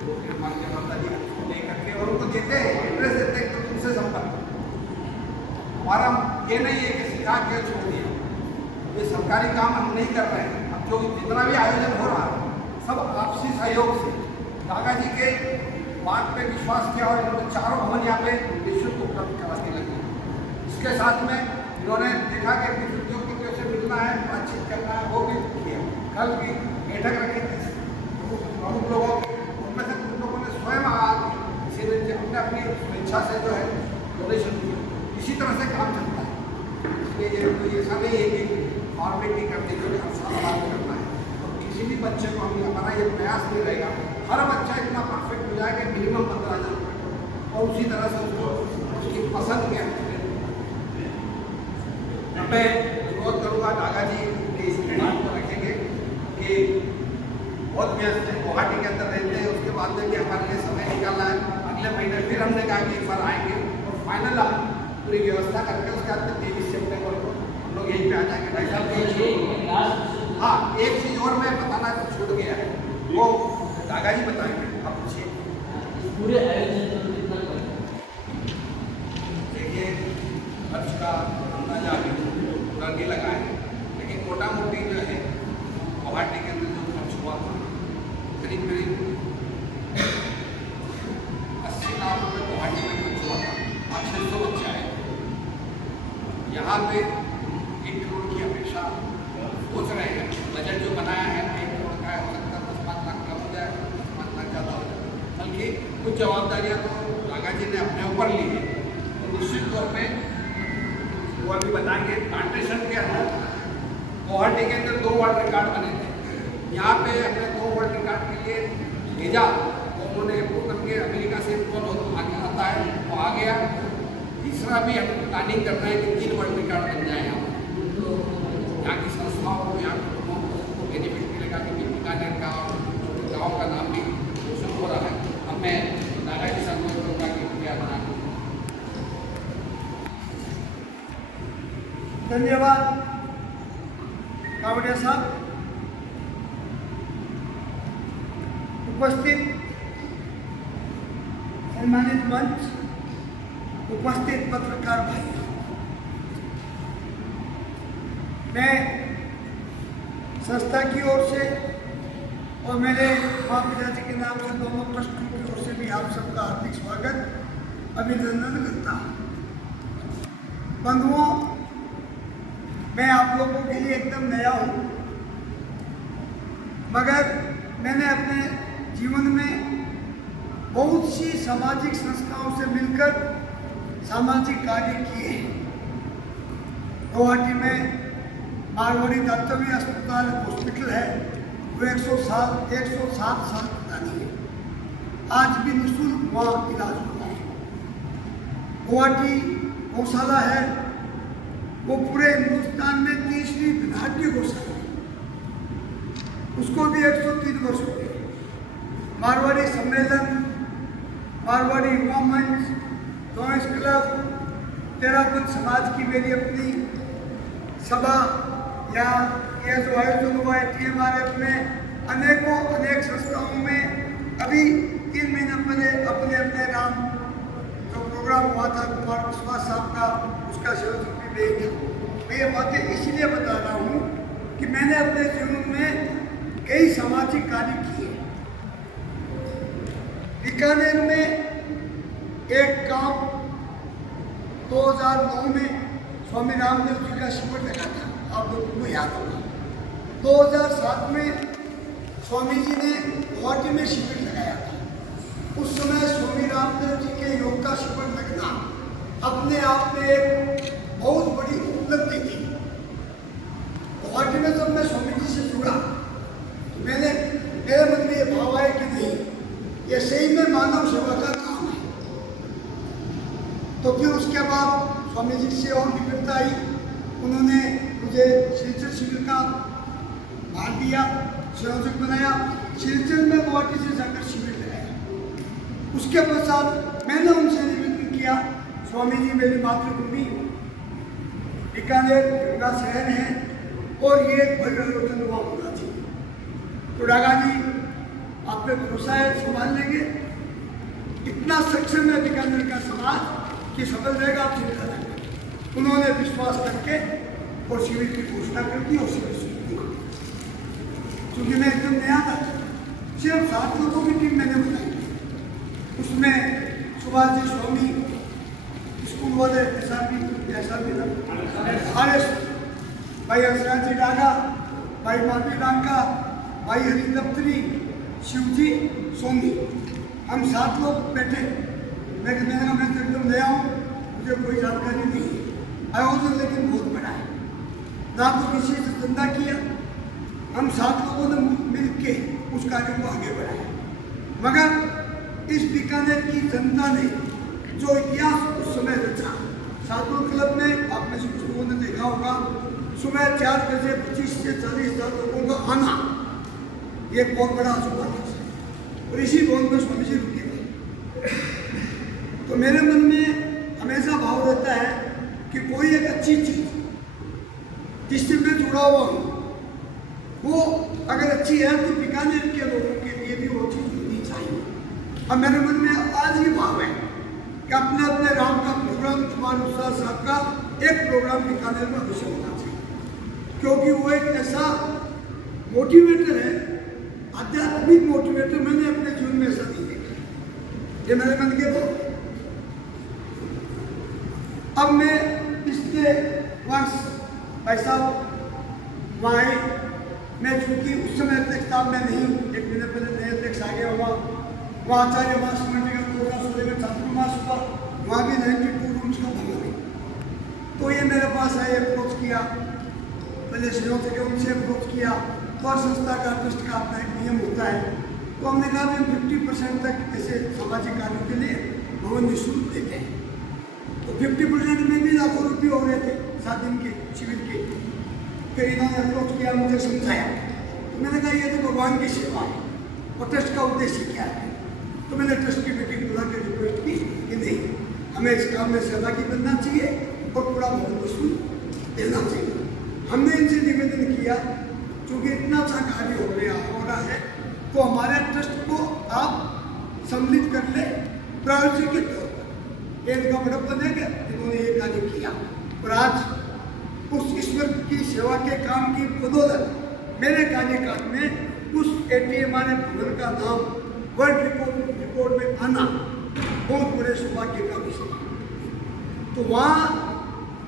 तो हमारी जवाबदारी लेकर के और उनको देते हैं, एड्रेस देते हैं तो तुमसे संपर्क। हमारा ये नहीं है कि सिखा के छोड़ दिया, ये सरकारी काम हम नहीं कर रहे हैं। अब जो जितना भी आयोजन हो रहा है सब आपसी सहयोग से। दादा जी के बात पे विश्वास किया और इन्होंने 4 भवन यहाँ पे निःशुल्क उपलब्ध कराने लगे। इसके साथ में इन्होंने देखा कि किस उद्योग को कैसे मिलना है, बातचीत करना है, वो भी किया। कल की बैठक रखी थी प्रमुख लोगों की, उनमें से कुछ लोगों ने स्वयं किसी ने अपनी स्वेच्छा से जो है डोनेशन किया। इसी तरह से काम चलता है। इसलिए ये कोई ऐसा नहीं है कि फॉर्मेलिटी करने के लिए हर साल बात करना है। और किसी भी बच्चे को हमारा ये प्रयास नहीं रहेगा हर बच्चा इतना परफेक्ट हो जाएगा मिनिमम 15,000 रुपये और उसी तरह से उसको उसकी पसंद के मैं अनुरोध करूँगा दादा जी के इस बात को रखेंगे कि बहुत व्यस्त है, गुवाहाटी के अंदर रहते हैं। उसके बाद में भी हमारे लिए समय निकालना है। अगले महीने फिर हमने कहा कि एक बार आएंगे और फाइनल हम पूरी व्यवस्था करके उसके बाद 23 सितंबर को हम लोग यहीं पे आ जाएंगे। भाई साहब हाँ, एक चीज़ और मैं बताना छूट गया है, वो दादा जी बताएंगे। आप पूछिए। पूरे आयोजन में कितना देखिए खर्च का अंदाजा पूरा नहीं लगाए, लेकिन मोटा मोटी जो है गुवाहाटी के अंदर जो खर्च हुआ था करीब 80 लाख रुपये गुवाहाटी में खर्च हुआ था। 600 बच्चे आए। यहाँ पे 1 करोड़ की अपेक्षा सोच रहे हैं। बजट जो बनाया है 1 करोड़ का है, हो सकता है 10-5 लाख कम हो जाए, 5 लाख ज़्यादा हो जाए। बल्कि कुछ जवाबदारियाँ तो दादा जी ने अपने ऊपर ली है। तो निश्चित तौर पर वो अभी बताएंगे। प्लांटेशन के अंदर गुवाहाटी के अंदर 2 वर्ल्ड रिकॉर्ड बने थे। यहाँ पे हमने 2 वर्ल्ड रिकॉर्ड के लिए भेजा तो उन्होंने अप्रूव करके अमेरिका से कॉल आगे आता है, वो आ गया। तीसरा भी हम प्लानिंग कर रहे हैं कि 3 वर्ल्ड रिकॉर्ड बन जाए यहाँ। तो यहाँ की संस्थाओं को, यहाँ के लोगों को बेनिफिट मिलेगा कि बीकानेर का और गाँव का नाम भी रोशन हो रहा है। अब मैं दादा जी से अनुरोध करूँगा कि कृपया बना। धन्यवाद कावड़िया साहब। उपस्थित सम्मानित मंच, उपस्थित पत्रकार भाई, मैं संस्था की ओर से और मेरे माँ पिताजी के नाम से दोनों ट्रस्टों की ओर से भी आप सबका हार्दिक स्वागत, अभिनंदन करता हूँ। बंधुओं, मैं आप लोगों के लिए एकदम नया हूँ, मगर मैंने अपने जीवन में बहुत सी सामाजिक संस्थाओं से मिलकर सामाजिक कार्य किए हैं। गुवाहाटी में मारवाड़ी दातव्य अस्पताल हॉस्पिटल है, वो 107 साल पुरानी है। आज भी निःशुल्क वहाँ इलाज होता है। गुवाहाटी गौशाला है, वो पूरे हिंदुस्तान में 30वीं भारतीय गौशाला है, उसको भी 103 वर्ष हो गए। मारवाड़ी सम्मेलन, मारवाड़ी युवा मंच, लॉयंस क्लब, तेरापंथ समाज की मेरी अपनी सभा या यह जो आयोजन हुआ है TMRF में, अनेक संस्थाओं में अभी 3 महीने पहले अपने अपने नाम जो प्रोग्राम हुआ था कुमार विश्वास साहब का, उसका सहयोग भी था। मैं ये बातें इसलिए बता रहा हूँ कि मैंने अपने जीवन में कई सामाजिक कार्य किए। बीकानेर में एक काम 2009 में स्वामी रामदेव जी का शिविर लगा था, आप लोगों को याद होगा। 2007 में स्वामी जी ने गुवाहाटी में शिविर लगाया था। उस समय स्वामी रामदेव जी के योग का शिविर लगना अपने आप में एक बहुत बड़ी उपलब्धि थी। गुवाहाटी में जब मैं स्वामी जी से जुड़ा तो मेरे मन में ये भाव आया कि नहीं, ये सही में मानव सेवा का काम है। तो फिर उसके बाद स्वामी जी से और विविधता आई। उन्होंने मुझे शिलचर शिविर का भाग दिया, संयोजक बनाया। शिलचर में गुवाहाटी से जाकर शिविर लगाया। उसके पश्चात मैंने उनसे निवेदन किया, स्वामी जी मेरी मातृभूमि बीकानेर गंगा शहर है और ये एक भव्य आयोजन हुआ होना चाहिए, तो डागा जी आप पे भरोसा है, संभाल लेंगे। इतना सक्षम है बीकानेर का समाज कि सफल रहेगा, आप चिंता न करें। उन्होंने विश्वास करके और शिविर की घोषणा कर दी और शिविर शुरू किया। क्योंकि मैं एकदम नया था, सिर्फ 7 लोगों की टीम मैंने बनाई। उसमें सुभाष जी स्वामी, स्कूल वाले ऐसा भी था, भाई हंसराज जी डागा, भाई माधवी डांका, भाई हरि दफ्तरी, शिवजी सोनी, हम 7 लोग बैठे। मैं तो एकदम नया हूँ, मुझे कोई जानकारी नहीं है। आयोजन लेकिन बहुत बड़ा है, ना तो किसी से धंधा किया, हम 7 लोगों ने मिल के उस कार्य को आगे बढ़ाया। मगर इस बीकानेर की जनता ने जो इतिहास उस समय रचा, सातुल क्लब में आप में से कुछ लोगों ने देखा होगा, सुबह 4 बजे 25 से 40 हज़ार लोगों का आना, ये बहुत बड़ा अजूबा था। और इसी भवन में स्वामी जी रुके थे। तो मेरे मन में हमेशा भाव रहता है कि कोई एक अच्छी चीज जिससे मैं जुड़ा हुआ हूँ, वो अगर अच्छी है तो बीकानेर के लोगों के लिए भी वो चीज होनी चाहिए। अब मेरे मन में आज ही भाव है कि अपने अपने राम का प्रोग्राम कुमार उत्साह साहब का एक प्रोग्राम बीकानेर में अवश्य होना चाहिए, क्योंकि वो एक ऐसा मोटिवेटर है, आध्यात्मिक मोटिवेटर। मैंने अपने जीवन में ऐसा नहीं देखा, ये मेरे मन के भाव। अब मैं पिछले वर्ष भाई साहब वहाँ आए, मैं चूँकि उस समय अध्यक्ष था मैं नहीं, 1 महीने पहले नए अध्यक्ष आ गया हुआ। वहाँ आचार्य मास मंडी का 2016 में छात्रमास हुआ, वहाँ भी 92 रूम्स का भंग हुई। तो ये मेरे पास आए, अप्रोच किया, पहले संयोजक उनसे अप्रोच किया। तो हर संस्था का ट्रस्ट का अपना एक नियम होता है, तो हमने कहा हम 50% तक ऐसे सामाजिक कार्यों के लिए भवन निःशुल्क देते हैं। तो 50% में भी लाखों रुपये हो रहे थे 7 दिन के शिविर के। फिर इन्होंने अप्रोच किया, मुझे समझाया, तो मैंने कहा ये तो भगवान की सेवा है और ट्रस्ट का उद्देश्य क्या है। तो मैंने ट्रस्ट की मीटिंग बुला के रिक्वेस्ट की कि नहीं, हमें इस काम में सहभागी बनना चाहिए और पूरा भवन निःशुल्क देना चाहिए। हमने इनसे निवेदन किया, चूँकि इतना अच्छा कार्य हो रहा है तो हमारे ट्रस्ट को आप सम्मिलित कर ले प्रायोजक के तौर पर। इनका बड़प्पन बनेगा, इन्होंने ये कार्य किया और आज उस ईश्वर की सेवा के काम की बदौलत मेरे कार्यकाल में उस ATMR भवन का नाम वर्ल्ड रिकॉर्ड में आना बहुत बड़े सौभाग्य का विषय। तो वहाँ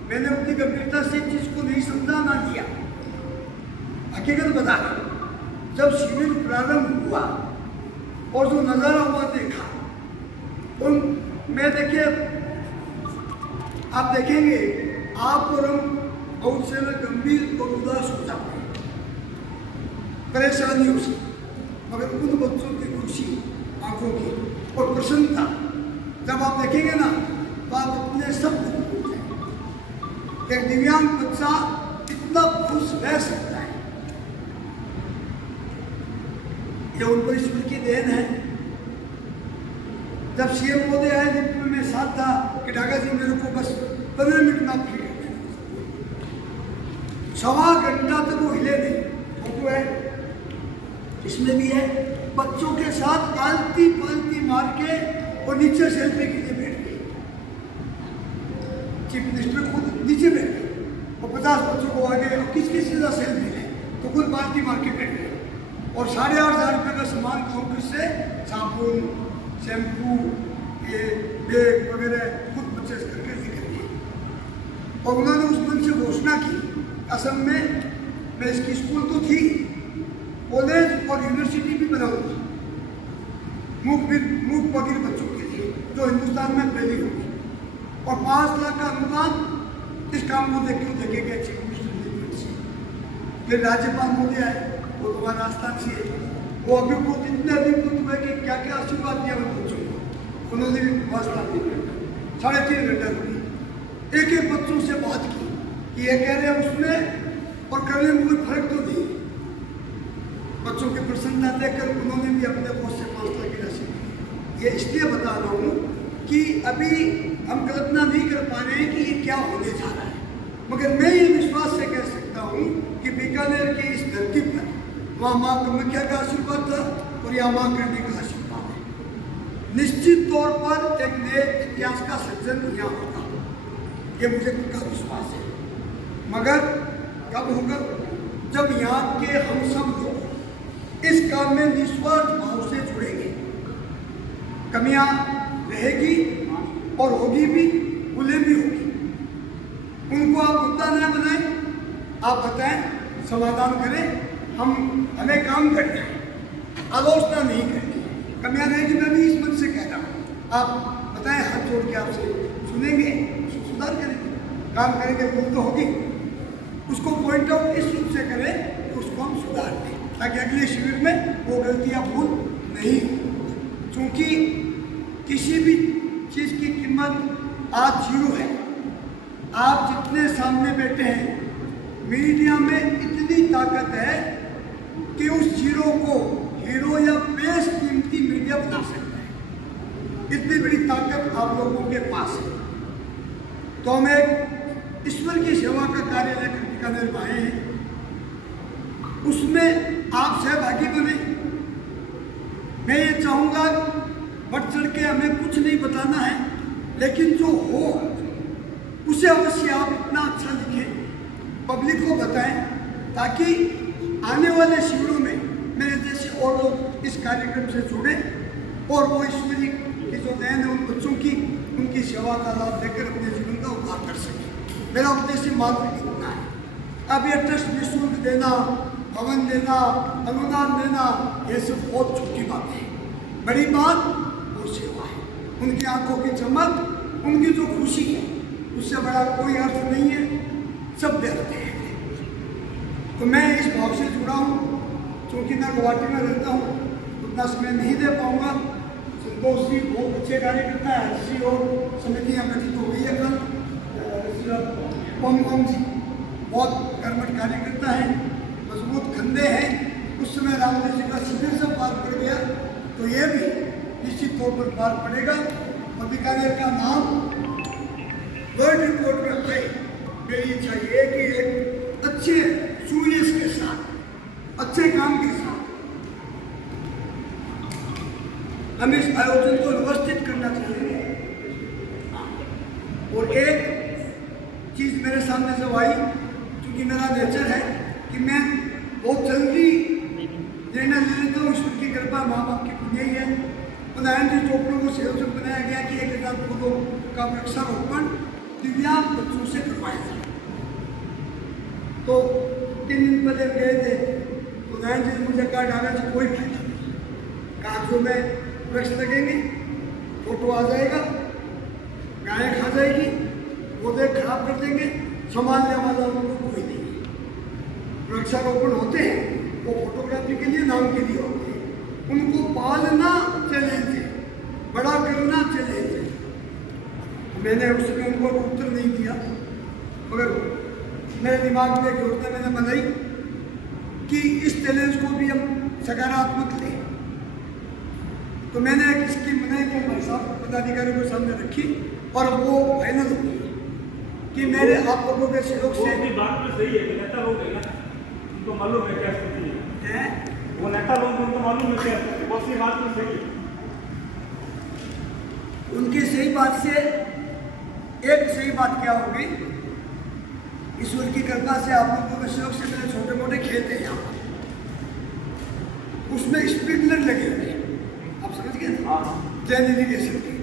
मैंने अपनी गंभीरता से चीज को नहीं समझा ना लिया। हकीकत बता रहा, जब शिविर प्रारंभ हुआ और जो नजारा हुआ देखा, उन मैं देखिए आप देखेंगे आप और हम बहुत से गंभीर और उदास हो जाते हैं परेशानियों से, मगर उन बच्चों की खुशी आंखों की और प्रसन्नता जब आप देखेंगे ना तो आप अपने सब भूल जाएंगे। एक दिव्यांग बच्चा इतना खुश रह सकता है, ये उन पर ईश्वर की देन है। जब CM मोदी आए जिनमें मैं साथ था कि डागा जी मेरे को बस 15 मिनट में फ्री कर देना, 1.25 घंटा तक वो हिले नहीं। फोटो है, इसमें भी है, बच्चों के साथ आलती पालती मार के और नीचे सेल्फी के लिए बैठ गए। चीफ मिनिस्टर खुद नीचे बैठ गए और 50 बच्चों को आगे और किसकी सीधा सेल्फी ले तो खुद पालती मार के बैठ गए और 8,500 रुपये का सामान काउंटर से साबुन, शैम्पू, ये बैग वगैरह खुद परचेज करके लेकर गए। और उन्होंने उस दिन से घोषणा की, असम में मैं इसकी स्कूल तो थी, कॉलेज और यूनिवर्सिटी भी बनाऊंगा मूक बधिर बच्चों के लिए, जो हिंदुस्तान में पहली होगी। और 5 लाख का अनुदान इस काम को देखे गए चीफ मिनिस्टर से। फिर राज्यपाल मोदी आए, वो तुम्हारा राजस्थान से है, वो अभिभूत इतने अभिभूत हुए कि क्या क्या आशीर्वाद दिया उन बच्चों को। उन्होंने भी 5 लाख दिए, 3.5 घंटा रुकी, एक एक बच्चों से बात की कि ये कह रहे हैं उसमें और करने में कोई फर्क तो नहीं। बच्चों की प्रसन्नता देखकर उन्होंने भी अपने पोस्ट से 5 लाख की राशि दी। ये इसलिए बता रहा हूँ कि अभी हम कल्पना नहीं कर पा रहे हैं कि ये क्या होने जा रहा है, मगर मैं ये विश्वास से कह सकता हूँ कि बीकानेर की इस धरती पर वहाँ माँ कामाख्या का आशीर्वाद था और यहाँ माँ करने का आशीर्वाद है। निश्चित तौर पर एक नए इतिहास का सृजन यहाँ होगा, ये मुझे पक्का विश्वास है। मगर कब होगा? जब यहाँ के हम सब लोग इस काम में निस्वार्थ भाव से जुड़ेंगे। कमियां रहेगी और होगी भी, भूलें भी होगी, उनको आप मुद्दा न बनाएं, आप बताएं, समाधान करें। हमें काम करना है, आलोचना नहीं करनी है। कमियां रहेगी, मैं भी इस मन से कह रहा हूँ। आप बताएं, हाथ जोड़ के आपसे सुनेंगे, सुधार करेंगे, काम करेंगे, भूल तो होगी, उसको पॉइंट आउट इस रूप से करें कि उसको हम सुधार दें, ताकि अगले शिविर में वो गलतियां भूल नहीं हो। क्योंकि किसी भी चीज़ की कीमत आज 0 है। आप जितने सामने बैठे हैं, मीडिया में इतनी ताकत है कि उस 0 को हीरो या बेस कीमती मीडिया बना सकता है। इतनी बड़ी ताकत आप लोगों के पास है। तो हम एक ईश्वर की सेवा का कार्य लेकर बीकानेर में आए हैं, उसमें आप सहभागी बने। मैं ये चाहूँगा, बढ़ चढ़ के हमें कुछ नहीं बताना है, लेकिन जो हो उसे अवश्य आप इतना अच्छा लिखें, पब्लिक को बताएं, ताकि आने वाले शिविरों में मेरे जैसे और लोग इस कार्यक्रम से जुड़े और वो ईश्वरी की जो देन है उन बच्चों की, उनकी सेवा का लाभ लेकर अपने जीवन का उद्धार कर सकें। मेरा उद्देश्य मात्र इतना है। अब ये ट्रस्ट निःशुल्क देना, भवन देना, अनुदान देना, ये सब बहुत छोटी बात है। बड़ी बात वो सेवा है, उनकी आंखों की चमक, उनकी जो खुशी है, उससे बड़ा कोई अर्थ नहीं है, सब व्यर्थ है। तो मैं इस भाव से जुड़ा हूँ। क्योंकि मैं गुवाहाटी में रहता हूँ, उतना समय नहीं दे पाऊँगा। संतोष जी बहुत अच्छे कार्य करता है, ऐसी और समितियाँ गठित हो गई है। कल पम जी बहुत कर्मठ कार्य करता है, मजबूत खंडे हैं। उस समय रामदेव जी का शिविर से पार पड़ गया, तो ये भी निश्चित तौर पर पार पड़ेगा। और बीकानेर का नाम वर्ल्ड रिपोर्ट में आए। मेरी इच्छा ये है कि एक अच्छे सुयश के साथ, अच्छे काम के साथ हम इस आयोजन को व्यवस्थित करना चाहिए। और एक चीज़ मेरे सामने जब आई, क्योंकि मेरा नेचर है कि मैं बहुत जल्दी निर्णय ले लेता हूँ। ईश्वर की कृपा, माँ बाप की पुण्य ही है। नारायण जी चोपड़ों को संयोजक बनाया गया कि 1000 पौधों का वृक्षारोपण दिव्यांग बच्चों से करवाया जाए। तो 3 दिन पहले गए थे, तो नारायण जी ने मुझे कहा, डाला जी कोई फायदा नहीं, कागजों में वृक्ष लगेंगे, फोटो आ जाएगा, गायें खा जाएगी, पौधे खराब कर देंगे, संभालने वाला उनको कोई नहीं है। वृक्षारोपण होते हैं वो फोटोग्राफी के लिए, नाम के लिए होते हैं। उनको पालना चैलेंज है, बड़ा करना चैलेंज है। मैंने उस समय उनको उत्तर नहीं दिया, मगर मेरे दिमाग में एक योजना मैंने बनाई कि इस चैलेंज को भी हम सकारात्मक लें। तो मैंने एक स्कीम बनाई कि भाई साहब पदाधिकारियों के सामने रखी और वो फाइनल होगी कि मेरे आप लोगों के सहयोग से। बात तो सही है, नेता लोग है ना, उनको मालूम है क्या स्थिति है। वो नेता लोग उनको मालूम है क्या स्थिति, बहुत सी बात तो सही है। उनकी सही बात से एक सही बात क्या होगी, ईश्वर की कृपा से आप लोगों के सहयोग से मेरे छोटे मोटे खेत हैं यहाँ, उसमें स्प्रिंकलर लगे हुए हैं, आप समझ गए ना, जैन इरीगेशन के।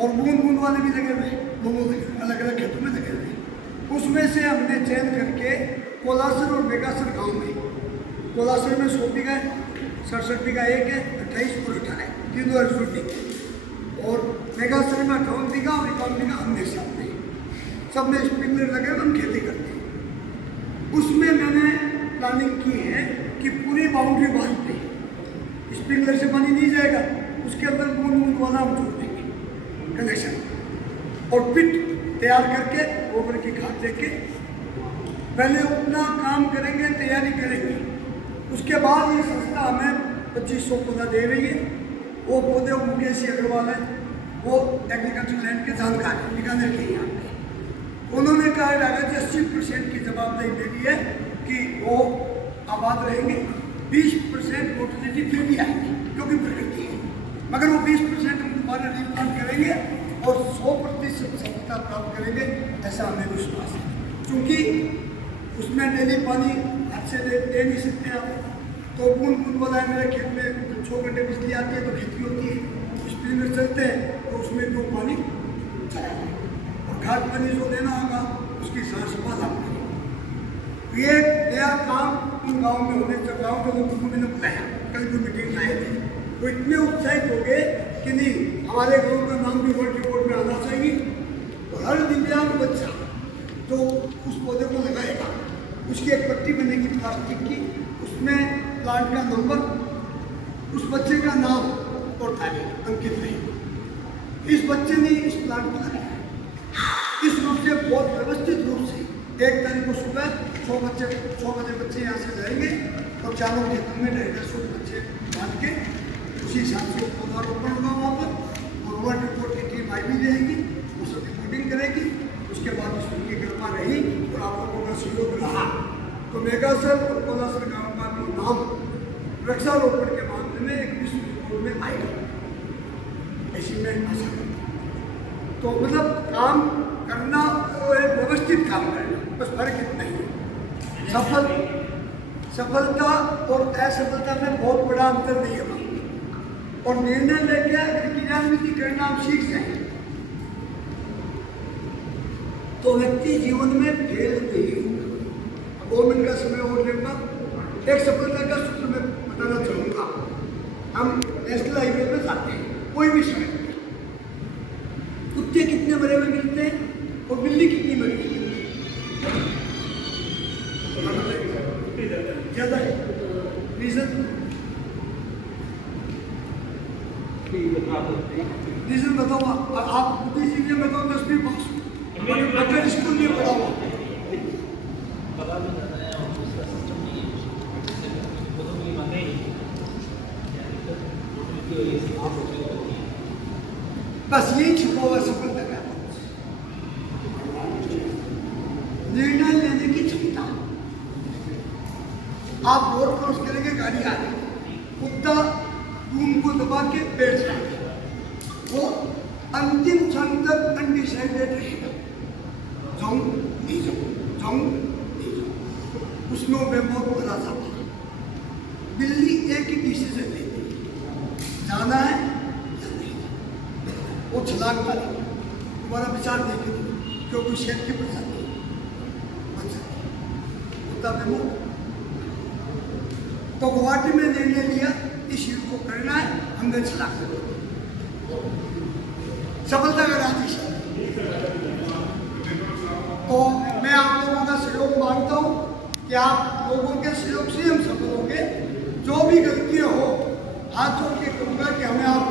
और बूंद बूंद वाले भी लगे हुए, दोनों अलग अलग खेतों में लगे हुए। उसमें से हमने चयन करके कोलासर और मेगासर गांव में, कोलासर में 100 बीघा है, 67 बीघा एक है, 28 और 18 तीनों रिजोर्टिंग, और मेगासर में 58 बीघा और 51 बीघा हमने सामने सब में स्प्रिंकलर लगे हुए, हम खेती करते हैं। उसमें मैंने प्लानिंग की है कि पूरी बाउंड्री वाल पे स्प्रिंकलर से पानी नहीं जाएगा, उसके अंदर बूंद बूंद वाला हम जोड़ देंगे कनेक्शन, और पिट तैयार करके गोबर की खाद देके पहले उतना काम करेंगे, तैयारी करेंगे। उसके बाद ये संस्था हमें 2500 पौधा दे रही है। वो पौधे मुकेश सिंह अग्रवाल है, वो एग्रीकल्चर लैंड के जानकार हैं, बीकानेर के यहाँ पे। उन्होंने कहा कि 80% की जवाबदेही मेरी है कि वो आबाद रहेंगे, 20% मोर्टेलिटी फिर भी आएगी क्योंकि प्रकृति है, मगर वो 20% हम दोबारा रिप्लांट करेंगे और 100% सफलता प्राप्त करेंगे, ऐसा हमें विश्वास है। क्योंकि उसमें डेली पानी हाथ से दे नहीं सकते आप, तो बूंद बूंद वाला है। मेरे खेत में 6 घंटे बिजली आती है तो खेती होती है, स्प्रिंकलर चलते हैं तो उसमें जो पानी चला जाए, और खाद पानी जो देना होगा उसकी सार संभाल आप करें। ये नया काम इन गाँव में होने से गाँव के लोगों को मैंने बुलाया, कल जो मीटिंग आए थे, वो इतने उत्साहित हो गए कि नहीं हमारे गाँव का नाम भी वर्ल्ड रिकॉर्ड में आना चाहिए। तो हर दिव्यांग बच्चा जो उस पौधे को लगाएगा उसकी एक पट्टी बनेगी प्लास्टिक की, उसमें प्लांट का नंबर, उस बच्चे का नाम और तारीख अंकित रहेगी। इस बच्चे ने इस प्लांट को लगाया इस रूप से, बहुत व्यवस्थित रूप से। 1 तारीख को सुबह 6 बजे बच्चे यहाँ से जाएंगे और चारों खेतों में 150 बच्चे बांध के उसी हिसाब से पौधारोपण होगा वहाँ पर, और वर्ल्ड रिकॉर्ड की टीम आई भी रहेगी, वो सब रिपोर्टिंग करेगी। उसके बाद उसमें की कृपा रही और आप लोगों का सहयोग रहा तो मेगासर और कोलासर गाँव का भी नाम वृक्षारोपण के मामले में एक विश्व रिकॉर्ड में आएगा, ऐसी मैं आशा करता हूँ। तो मतलब काम करना और एक व्यवस्थित काम करना, बस फर्क इतना ही है। सफलता और असफलता में बहुत बड़ा अंतर नहीं है, और निर्णय लेके अगर क्रियान्वित करना हम सीख जाएंगे तो व्यक्ति जीवन में फेल नहीं होगा। 2 मिनट का समय और लेगा। एक सफलता का सूत्र मैं बताना चाहूँगा। हम नेशनल हाईवे पर जाते हैं, कोई भी सड़क पे, कुत्ते कितने मरे हुए मिलते हैं और बिल्ली कितनी मरी हुई मिलती है? ज़्यादा है। रीजन बताओ आप बुद्धिजीवी में बताओ 10वीं पास बच्चे स्कूल में पढ़ा हुआ बस यही छुपा हुआ सफलता का निर्णय लेने की क्षमता। आप रोड क्रॉस करेंगे, गाड़ी आ रही, कुत्ता रूम को दबा के बैठ जाएगा, वो अंतिम क्षण तक अनडिसाइडेड रहेगा, जाऊं नहीं जाऊं, उसमें वो बहुत बड़ा जाता है। बिल्ली एक ही डिसीजन लेती है, जाना है या नहीं जाना, वो छलांग मारेगी, तुम्हारा विचार देखेगी, क्योंकि शेर की प्रजाति कुत्ता बेमौत। तो गुवाहाटी में निर्णय लिया इस युद्ध को करना है, हमने छलांग कर सफलता का राजी। तो मैं आप लोगों का सहयोग मांगता हूँ कि आप लोगों के सहयोग से हम सफल होंगे। जो भी गलतियाँ हो हाथ जोड़ के कहूँगा कि हमें आप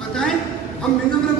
बताएं, हम विनम्र